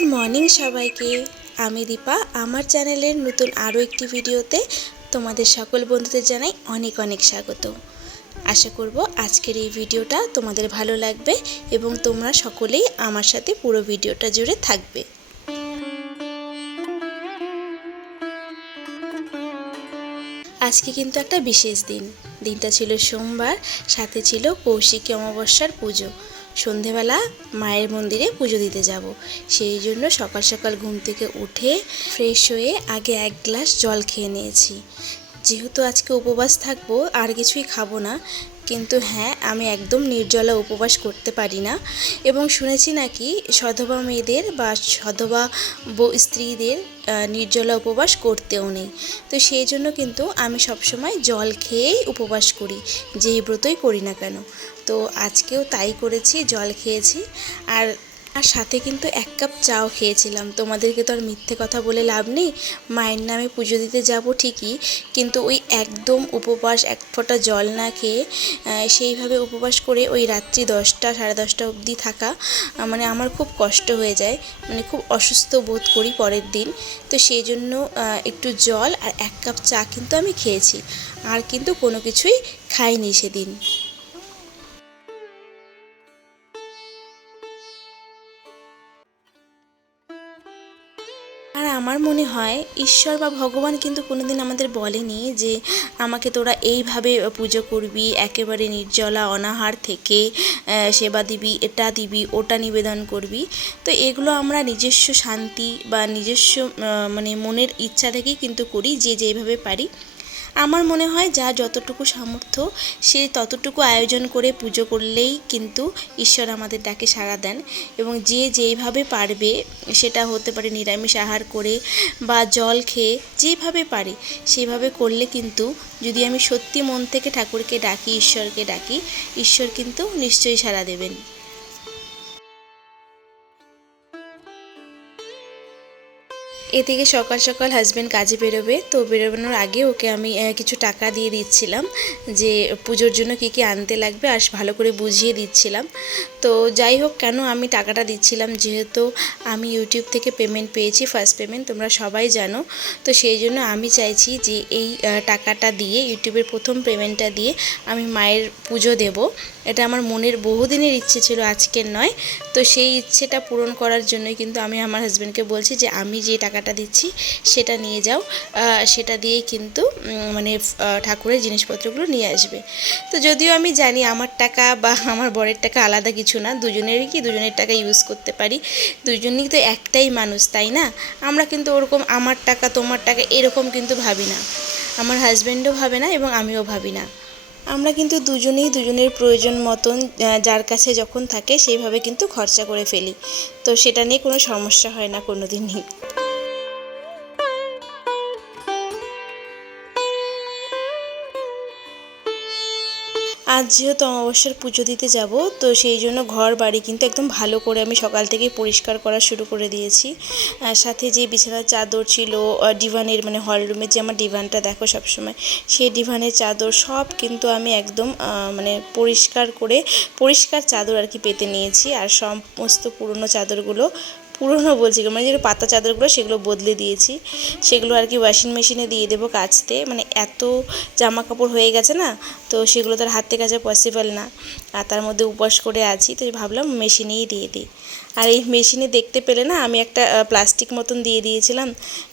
Good morning সবাইকে। আমি দীপা। আমার চ্যানেলের নতুন আরও একটি ভিডিওতে তোমাদের সকল বন্ধুদের জানাই অনেক অনেক স্বাগত। আশা করব আজকের এই ভিডিওটা তোমাদের ভালো লাগবে এবং তোমরা সকলেই আমার সাথে পুরো ভিডিওটা জুড়ে থাকবে। আজকে কিন্তু একটা বিশেষ দিন। দিনটা ছিল সোমবার, সাথে ছিল কৌশিকী অমাবস্যার পুজো। সন্ধেবেলা মায়ের মন্দিরে পুজো দিতে যাব, সেই জন্য সকাল সকাল ঘুম থেকে উঠে ফ্রেশ হয়ে আগে এক গ্লাস জল খেয়ে নিয়েছি। যেহেতু আজকে উপবাস থাকবো, আর কিছুই খাবো না, কিন্তু হ্যাঁ, আমি একদম নির্জলা উপবাস করতে পারি না। এবং শুনেছি নাকি সধবা মেয়েদের বা সধবা স্ত্রীদের নির্জলা উপবাস করতেও নেই। তো সেই জন্য কিন্তু আমি সবসময় জল খেয়েই উপবাস করি, যেই ব্রতই করি না কেন। তো আজকেও তাই করেছি, জল খেয়েছি। আর সাথে কিন্তু এক কাপ চাও খেয়েছিলাম। তোমাদেরকে তো আর মিথ্যে কথা বলে লাভ নেই। মায়ের নামে পুজো দিতে যাব ঠিকই, কিন্তু ওই একদম উপবাস, এক ফোঁটা জল না খেয়ে সেইভাবে উপবাস করে ওই রাত্রি 10টা সাড়ে 10টা অবধি থাকা, মানে আমার খুব কষ্ট হয়ে যায়, মানে খুব অসুস্থ বোধ করি পরের দিন। তো সেই জন্য একটু জল আর এক কাপ চা কিন্তু আমি খেয়েছি, আর কিন্তু কোনো কিছুই খাইনি সেদিন। আর আমার মনে হয় ঈশ্বর বা ভগবান কিন্তু কোনোদিন আমাদের বলেনি যে আমাকে তোরা এইভাবে পুজো করবি, একেবারে নির্জলা অনাহার থেকে সেবা দিবি, এটা দিবি, ওটা নিবেদন করবি। তো এগুলো আমরা নিজস্ব শান্তি বা নিজস্ব মানে মনের ইচ্ছা থেকেই কিন্তু করি, যে যেভাবে পারি। আমার মনে হয় যার যতটুকু সামর্থ্য সে ততটুকু আয়োজন করে পুজো করলেই কিন্তু ঈশ্বর আমাদের ডাকে সাড়া দেন। এবং যে যেইভাবে পারবে, সেটা হতে পারে নিরামিষ আহার করে বা জল খেয়ে, যেভাবে পারে সেভাবে করলে কিন্তু, যদি আমি সত্যি মন থেকে ঠাকুরকে ডাকি, ঈশ্বরকে ডাকি, ঈশ্বর কিন্তু নিশ্চয়ই সাড়া দেবেন। এদিকে সকাল সকাল হাজব্যান্ড কাজে বেরোবে, তো বেরোনোর আগে ওকে আমি কিছু টাকা দিয়ে দিচ্ছিলাম, যে পুজোর জন্য কী কী আনতে লাগবে, আর ভালো করে বুঝিয়ে দিচ্ছিলাম। তো যাই হোক, কেন আমি টাকাটা দিচ্ছিলাম, যেহেতু আমি ইউটিউব থেকে পেমেন্ট পেয়েছি, ফার্স্ট পেমেন্ট, তোমরা সবাই জানো। তো সেই জন্য আমি চাইছি যে এই টাকাটা দিয়ে, ইউটিউবের প্রথম পেমেন্টটা দিয়ে আমি মায়ের পুজো দেব। এটা আমার মনের বহুদিনের ইচ্ছে ছিল, আজকের নয়। তো সেই ইচ্ছেটা পূরণ করার জন্যই কিন্তু আমি আমার হাজব্যান্ডকে বলছি যে আমি যে টাকাটা দিচ্ছি সেটা নিয়ে যাও, সেটা দিয়েই কিন্তু মানে ঠাকুরের জিনিসপত্রগুলো নিয়ে আসবে। তো যদিও আমি জানি আমার টাকা বা আমার বরের টাকা আলাদা কিছু না, দুজনেরই কি দুজনের টাকা ইউজ করতে পারি, দুজনেই তো একটাই মানুষ, তাই না? আমরা কিন্তু ওরকম আমার টাকা তোমার টাকা এরকম কিন্তু ভাবি না, আমার হাজব্যান্ডও ভাবে না এবং আমিও ভাবি না। আমরা কিন্তু দুজনেই দুজনের প্রয়োজন মতন যার কাছে যখন থাকে সেইভাবে কিন্তু খরচা করে ফেলি। তো সেটা নিয়ে কোনো সমস্যা হয় না কোনো দিনই। আজ যেহেতু অমাবস্যার পুজো দিতে যাব, তো সেই জন্য ঘর বাড়ি কিন্তু একদম ভালো করে আমি সকাল থেকেই পরিষ্কার করা শুরু করে দিয়েছি। সাথে যে বিছানার চাদর ছিল, ডিভানের, মানে হল রুমের যে আমার ডিভানটা দেখো সবসময়, সেই ডিভানের চাদর সব কিন্তু আমি একদম মানে পরিষ্কার চাদর আর কি পেতে নিয়েছি। আর সমস্ত পুরনো চাদরগুলো, পুরনো বলছি মানে যেগুলো পাতা চাদরগুলো, সেগুলো বদলে দিয়েছি। সেগুলো আর কি ওয়াশিং মেশিনে দিয়ে দেবো কাচতে, মানে এত জামা কাপড় হয়ে গেছে না, তো সেগুলো তো আর হাতে কাচা পসিবল না। আর তার মধ্যে উপবাস করে আছি, তো ভাবলাম মেশিনেই দিয়ে দিই। আর এই মেশিনে দেখতে পেলে না, আমি একটা প্লাস্টিক মতন দিয়ে দিয়েছিলাম,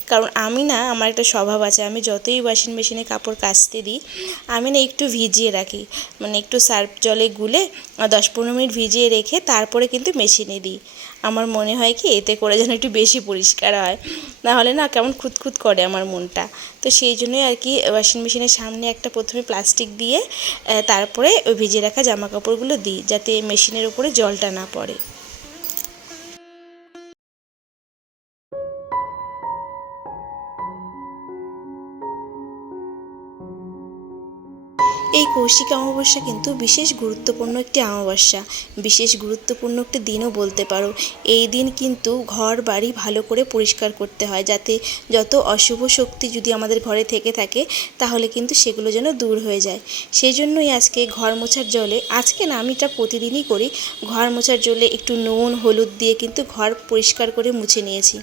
কারণ আমি না, আমার একটা স্বভাব আছে, আমি যতই ওয়াশিং মেশিনে কাপড় কাচতে দিই, আমি না একটু ভিজিয়ে রাখি, মানে একটু সার্ফ জলে গুলে 10-15 মিনিট ভিজিয়ে রেখে তারপরে কিন্তু মেশিনে দিই। আমার মনে হয় কি, এতে করে যেন একটু বেশি পরিষ্কার হয়, নাহলে না কেমন খুঁতখুত করে আমার মনটা। তো সেই জন্যই আর কি ওয়াশিং মেশিনের সামনে একটা প্রথমে প্লাস্টিক দিয়ে তারপরে ওই ভিজিয়ে রাখা জামা কাপড়গুলো দিই, যাতে মেশিনের উপরে জলটা না পড়ে। এই কৌশিক অমাবস্যা কিন্তু বিশেষ গুরুত্বপূর্ণ একটি অমাবস্যা, বিশেষ গুরুত্বপূর্ণ একটি দিনও বলতে পারো। এই দিন কিন্তু ঘর বাড়ি ভালো করে পরিষ্কার করতে হয়, যাতে যত অশুভ শক্তি যদি আমাদের ঘরে থেকে থাকে তাহলে কিন্তু সেগুলো যেন দূর হয়ে যায়। সেই জন্যই আজকে ঘর মোছার জলে, আজকে না আমি এটা প্রতিদিনই করি, ঘর মোছার জলে একটু নুন হলুদ দিয়ে কিন্তু ঘর পরিষ্কার করে মুছে নিয়েছি।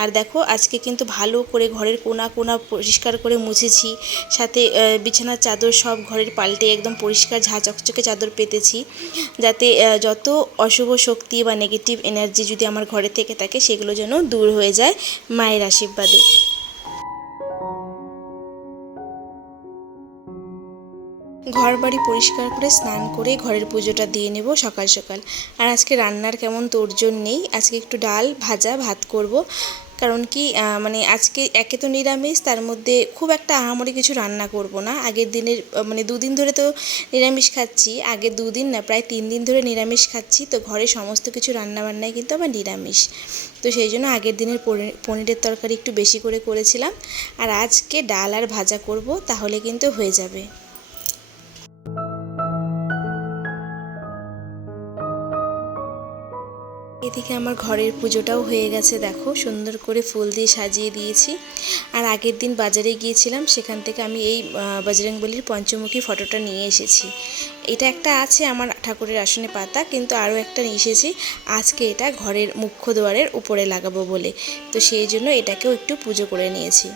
আর দেখো আজকে কিন্তু ভালো করে ঘরের কোনা কোনা পরিষ্কার করে মুছেছি, সাথে বিছানার চাদর সব ঘরের পাল্টে একদম পরিষ্কার ঝাঁ চকচকে চাদর পেতেছি, যাতে যত অশুভ শক্তি বা নেগেটিভ এনার্জি যদি আমার ঘরে থেকে থাকে সেগুলো যেন দূর হয়ে যায় মায়ের আশীর্বাদে। ঘর বাড়ি পরিষ্কার করে স্নান করে ঘরের পুজোটা দিয়ে নেব সকাল সকাল। আর আজকে রান্নার কেমন তোড়জোড় নেই, আজকে একটু ডাল ভাজা ভাত করব। কারণ কি মানে আজকে একে তো নিরামিষ, তার মধ্যে খুব একটা আহামরি কিছু রান্না করব না। আগের দিনের মানে দুদিন ধরে তো নিরামিষ খাচ্ছি, আগের দুদিন না প্রায় 3 দিন ধরে নিরামিষ খাচ্ছি, তো ঘরে সমস্ত কিছু রান্নাবান্নাই কিন্তু আবার নিরামিষ। তো সেই জন্য আগের দিনের পনিরের তরকারি একটু বেশি করে করেছিলাম, আর আজকে ডাল আর ভাজা করব, তাহলে কিন্তু হয়ে যাবে। এদিকে আমার ঘরের পুজোটাও হয়ে গেছে, দেখো সুন্দর করে ফুল দিয়ে সাজিয়ে দিয়েছি। আর আগের দিন বাজারে গিয়েছিলাম, সেখান থেকে আমি এই বজরংবলীর পঞ্চমুখী ফটোটা নিয়ে এসেছি। এটা একটা আছে আমার ঠাকুরের আসনে পাতা, কিন্তু আরও একটা নিয়ে এসেছি আজকে এটা ঘরের মুখ্য দুয়ারের উপরে লাগাবো বলে, তো সেই জন্য এটাকেও একটু পুজো করে নিয়েছি।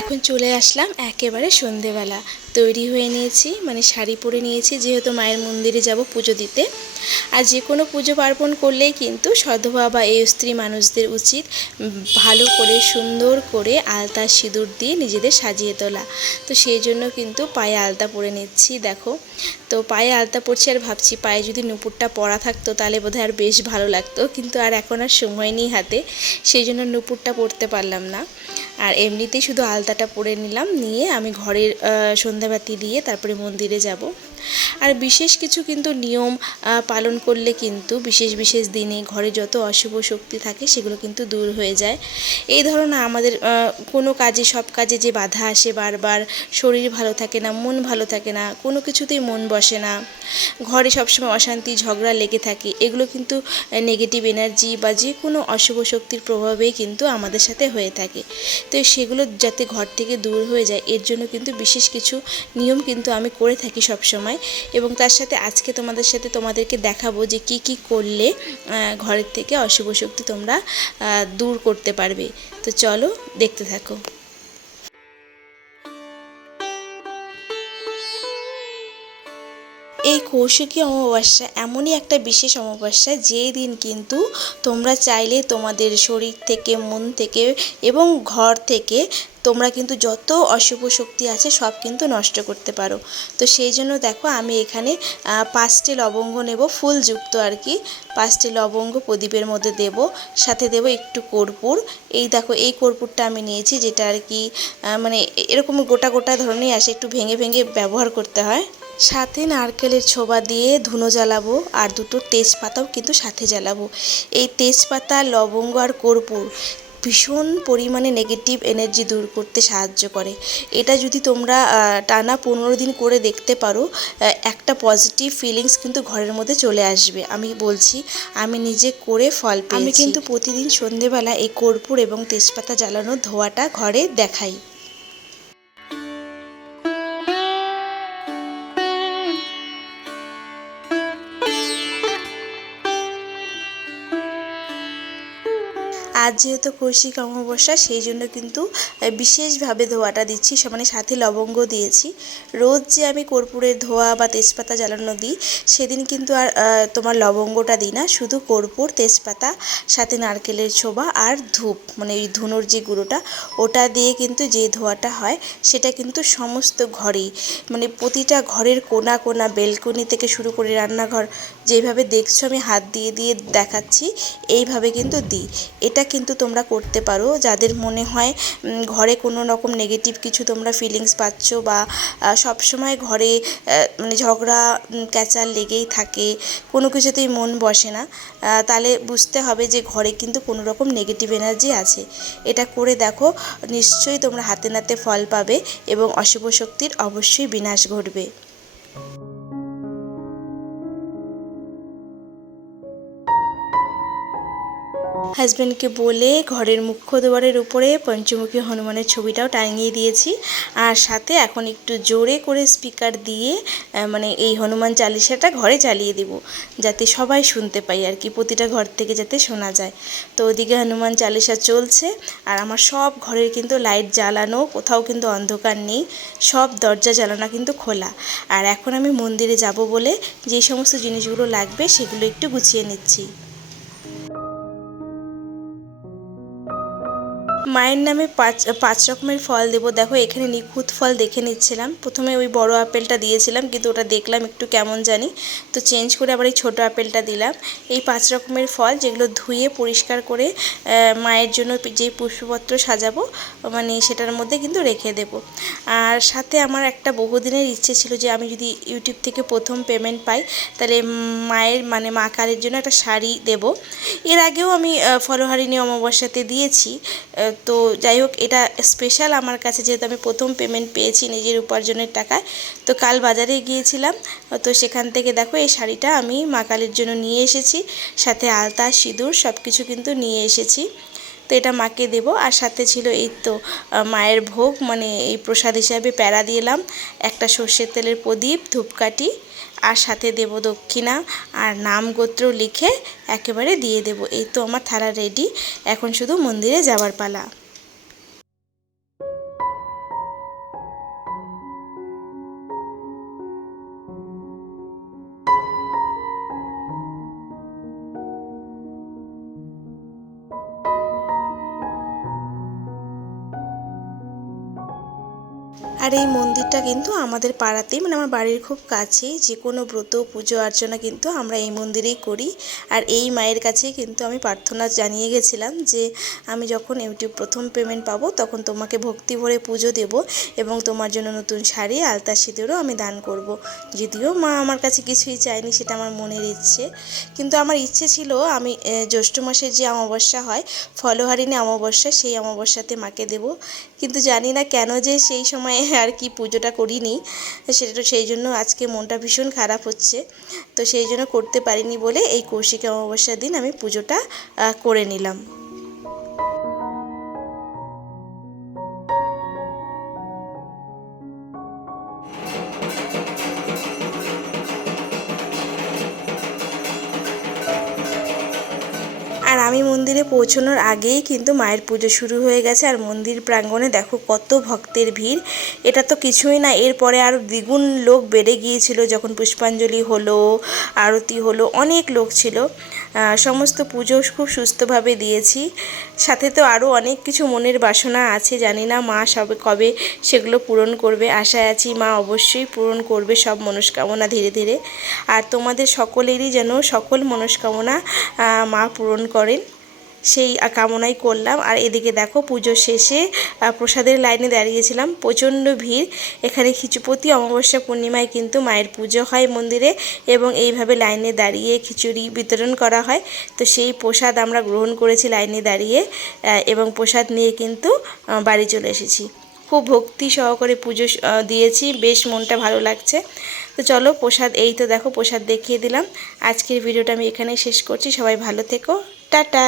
এখন চলে আসলাম একেবারে সন্ধেবেলা, তৈরি হয়ে নিয়েছি, মানে শাড়ি পরে নিয়েছি, যেহেতু মায়ের মন্দিরে যাব পুজো দিতে। আর যে কোনো পুজো পার্বণ করলেই কিন্তু সধবা বা এই স্ত্রী মানুষদের উচিত ভালো করে সুন্দর করে আলতা সিঁদুর দিয়ে নিজেদের সাজিয়ে তোলা। তো সেই জন্য কিন্তু পায়ে আলতা পরে নিচ্ছি, দেখো। তো পায়ে আলতা পরছি আর ভাবছি পায়ে যদি নুপুরটা পরা থাকতো তাহলে বোধহয় আর বেশ ভালো লাগতো, কিন্তু আর এখন আর সময় নেই হাতে, সেই জন্য নুপুরটা পরতে পারলাম না। আর এমনিতেই শুধু আলতাটা পরে নিলাম, নিয়ে আমি ঘরের সন্ধ্যাবাতি দিয়ে তারপরে মন্দিরে যাব। আর বিশেষ কিছু কিন্তু নিয়ম পালন করলে কিন্তু বিশেষ বিশেষ দিনে ঘরে যত অশুভ শক্তি থাকে সেগুলো কিন্তু দূর হয়ে যায়। এই ধরো না আমাদের কোনো কাজে, সব কাজে যে বাধা আসে বারবার, শরীর ভালো থাকে না, মন ভালো থাকে না, কোনো কিছুতেই মন বসে না, ঘরে সবসময় অশান্তি ঝগড়া লেগে থাকে, এগুলো কিন্তু নেগেটিভ এনার্জি বা যে কোনো অশুভ শক্তির প্রভাবেই কিন্তু আমাদের সাথে হয়ে থাকে। তো সেগুলো যাতে ঘর থেকে দূর হয়ে যায় এর জন্য কিন্তু বিশেষ কিছু নিয়ম কিন্তু আমি করে থাকি সব সময়, এবং তার সাথে আজকে তোমাদেরকে দেখাবো যে কি কি করলে ঘরের থেকে অশুভ শক্তি তোমরা দূর করতে পারবে। তো চলো দেখতে থাকো। এই কৌশিকী অমাবস্যা এমনই একটা বিশেষ অমাবস্যা, যেই দিন কিন্তু তোমরা চাইলে তোমাদের শরীর থেকে, মন থেকে এবং ঘর থেকে তোমরা কিন্তু যত অশুভ শক্তি আছে সব কিন্তু নষ্ট করতে পারো। তো সেই জন্য দেখো আমি এখানে 5টি লবঙ্গ নেব, ফুলযুক্ত আর কি, 5টি লবঙ্গ প্রদীপের মধ্যে দেব, সাথে দেব একটু কর্পূর। এই দেখো এই কর্পূরটা আমি নিয়েছি, যেটা আর কি মানে এরকম গোটা গোটা ধরনেরই আসে, একটু ভেঙে ভেঙে ব্যবহার করতে হয়। সাথে নারকেলের ছোবা দিয়ে ধুনো জ্বালাবো, আর দুটো তেজপাতাও কিন্তু সাথে জ্বালাবো। এই তেজপাতা, লবঙ্গ আর কর্পূর ভীষণ পরিমাণে নেগেটিভ এনার্জি দূর করতে সাহায্য করে। এটা যদি তোমরা টানা 15 দিন করে দেখতে পারো, একটা পজিটিভ ফিলিংস কিন্তু ঘরের মধ্যে চলে আসবে। আমি বলছি, আমি নিজে করে ফল পেয়েছি। আমি কিন্তু প্রতিদিন সন্ধেবেলা এই কর্পূর এবং তেজপাতা জ্বালানোর ধোঁয়াটা ঘরে দেখাই। আজ যেহেতু কৌশিক অমাবস্যা, সেই জন্য কিন্তু বিশেষভাবে ধোঁয়াটা দিচ্ছি, মানে সাথে লবঙ্গ দিয়েছি। রোজ যে আমি কর্পূরের ধোঁয়া বা তেজপাতা জ্বালানো দিই সেদিন কিন্তু আর তোমার লবঙ্গটা দিই না, শুধু কর্পূর, তেজপাতা, সাথে নারকেলের ছোবা আর ধূপ, মানে এই ধুনোর যে গুঁড়োটা ওটা দিয়ে কিন্তু যে ধোঁয়াটা হয় সেটা কিন্তু সমস্ত ঘরেই, মানে প্রতিটা ঘরের কোনা কোনা, বেলকনি থেকে শুরু করে রান্নাঘর, যেভাবে দেখছো আমি হাত দিয়ে দিয়ে দেখাচ্ছি এইভাবে কিন্তু দিই। এটা কিন্তু কিন্তু তোমরা করতে পারো। যাদের মনে হয় ঘরে কোনো রকম নেগেটিভ কিছু তোমরা ফিলিংস পাচ্ছ বা সবসময় ঘরে মানে ঝগড়া ক্যাচাল লেগেই থাকে, কোনো কিছুতেই মন বসে না, তাহলে বুঝতে হবে যে ঘরে কিন্তু কোনো রকম নেগেটিভ এনার্জি আছে। এটা করে দেখো, নিশ্চয়ই তোমরা হাতে নাতে ফল পাবে এবং অশুভ শক্তির অবশ্যই বিনাশ ঘটবে। হাজব্যান্ডকে বলে ঘরের মুখ্য দুয়ারের উপরে পঞ্চমুখী হনুমানের ছবিটাও টাঙিয়ে দিয়েছি। আর সাথে এখন একটু জোরে করে স্পিকার দিয়ে মানে এই হনুমান চালিসাটা ঘরে চালিয়ে দেব, যাতে সবাই শুনতে পাই আর কি, প্রতিটা ঘর থেকে যাতে শোনা যায়। তো ওদিকে হনুমান চালিসা চলছে আর আমার সব ঘরের কিন্তু লাইট জ্বালানো, কোথাও কিন্তু অন্ধকার নেই, সব দরজা জ্বালানো কিন্তু খোলা। আর এখন আমি মন্দিরে যাব বলে যে সমস্ত জিনিসগুলো লাগবে সেগুলো একটু গুছিয়ে নিচ্ছি। মায়ের নামে পাঁচ রকমের ফল দেবো। দেখো এখানে নিখুঁত ফল দেখে নিচ্ছিলাম। প্রথমে ওই বড় আপেলটা দিয়েছিলাম, কিন্তু ওটা দেখলাম একটু কেমন জানি, তো চেঞ্জ করে আবার এই ছোটো আপেলটা দিলাম। এই 5 রকমের ফল, যেগুলো ধুয়ে পরিষ্কার করে মায়ের জন্য যে পুষ্পপত্র সাজাবো মানে সেটার মধ্যে কিন্তু রেখে দেব। আর সাথে আমার একটা বহুদিনের ইচ্ছে ছিল যে আমি যদি ইউটিউব থেকে প্রথম পেমেন্ট পাই তাহলে মায়ের মানে মা কালীর জন্য একটা শাড়ি দেব। এর আগেও আমি ফলহারিণী অমাবস্যাতে দিয়েছি। তো যাই হোক, এটা স্পেশাল আমার কাছে, যেহেতু আমি প্রথম পেমেন্ট পেয়েছি নিজের উপার্জনের টাকায়। তো কাল বাজারে গিয়েছিলাম, তো সেখান থেকে দেখো এই শাড়িটা আমি মা কালীর জন্য নিয়ে এসেছি, সাথে আলতা সিঁদুর সব কিছু কিন্তু নিয়ে এসেছি। তো এটা মাকে দেব। আর সাথে ছিল এই তো মায়ের ভোগ, মানে এই প্রসাদ হিসাবে প্যারা দিলাম, একটা সর্ষের তেলের প্রদীপ, ধূপকাঠি, আর সাথে দেব দক্ষিণা আর নাম গোত্র লিখে একেবারে দিয়ে দেব। এই তো আমার থালা রেডি, এখন শুধু মন্দিরে যাওয়ার পালা। আর এই মন্দিরটা কিন্তু আমাদের পাড়াতেই, মানে আমার বাড়ির খুব কাছেই। যে কোনো ব্রত পুজো অর্চনা কিন্তু আমরা এই মন্দিরেই করি। আর এই মায়ের কাছেই কিন্তু আমি প্রার্থনা জানিয়ে গেছিলাম যে আমি যখন ইউটিউব প্রথম পেমেন্ট পাবো তখন তোমাকে ভক্তি ভরে পুজো দেব এবং তোমার জন্য নতুন শাড়ি আলতা সিঁদুরও আমি দান করব। যদিও মা আমার কাছে কিছুই চায়নি, সেটা আমার মনের ইচ্ছে, কিন্তু আমার ইচ্ছে ছিল আমি জ্যৈষ্ঠ মাসের যে অমাবস্যা হয়, ফলহারিণী অমাবস্যা, সেই অমাবস্যাতে মাকে দেব। কিন্তু জানি না কেন যে সেই সময়ে আর কি পুজোটা করিনি, সেটা সেই জন্য আজকে মনটা ভীষণ খারাপ হচ্ছে। তো সেই জন্য করতে পারিনি বলে এই কৌশিকী অমাবস্যার দিন আমি পুজোটা করে নিলাম। আর আমি মন্দিরে পৌঁছানোর আগেই কিন্তু মায়ের পুজো শুরু হয়ে গেছে। আর মন্দির প্রাঙ্গণে দেখো কত ভক্তের ভিড়। এটা তো কিছুই না, এরপরে আরও দ্বিগুণ লোক বেড়ে গিয়েছিল যখন পুষ্পাঞ্জলি হলো, আরতি হলো, অনেক লোক ছিল। সমস্ত পুজো খুব সুস্থভাবে দিয়েছি। সাথে তো আরও অনেক কিছু মনের বাসনা আছে, জানি না মা কবে সেগুলো পূরণ করবে। আশায় আছি মা অবশ্যই পূরণ করবে সব মনস্কামনা ধীরে ধীরে। আর তোমাদের সকলেরই যেন সকল মনস্কামনা মা পূরণ করেন, সেই কামনাই করলাম। আর এদিকে দেখো পুজো শেষে প্রসাদের লাইনে দাঁড়িয়েছিলাম, প্রচণ্ড ভিড়। এখানে খিচুপতি অমাবস্যা পূর্ণিমায় কিন্তু মায়ের পুজো হয় মন্দিরে, এবং এইভাবে লাইনে দাঁড়িয়ে খিচুড়ি বিতরণ করা হয়। তো সেই প্রসাদ আমরা গ্রহণ করেছি লাইনে দাঁড়িয়ে, এবং প্রসাদ নিয়ে কিন্তু বাড়ি চলে এসেছি। খুব ভক্তি সহকারে পুজো দিয়েছি, বেশ মনটা ভালো লাগছে। তো চলো প্রসাদ, এই তো দেখো প্রসাদ দেখিয়ে দিলাম। আজকের ভিডিওটা আমি এখানেই শেষ করছি। সবাই ভালো থেকো, টাটা।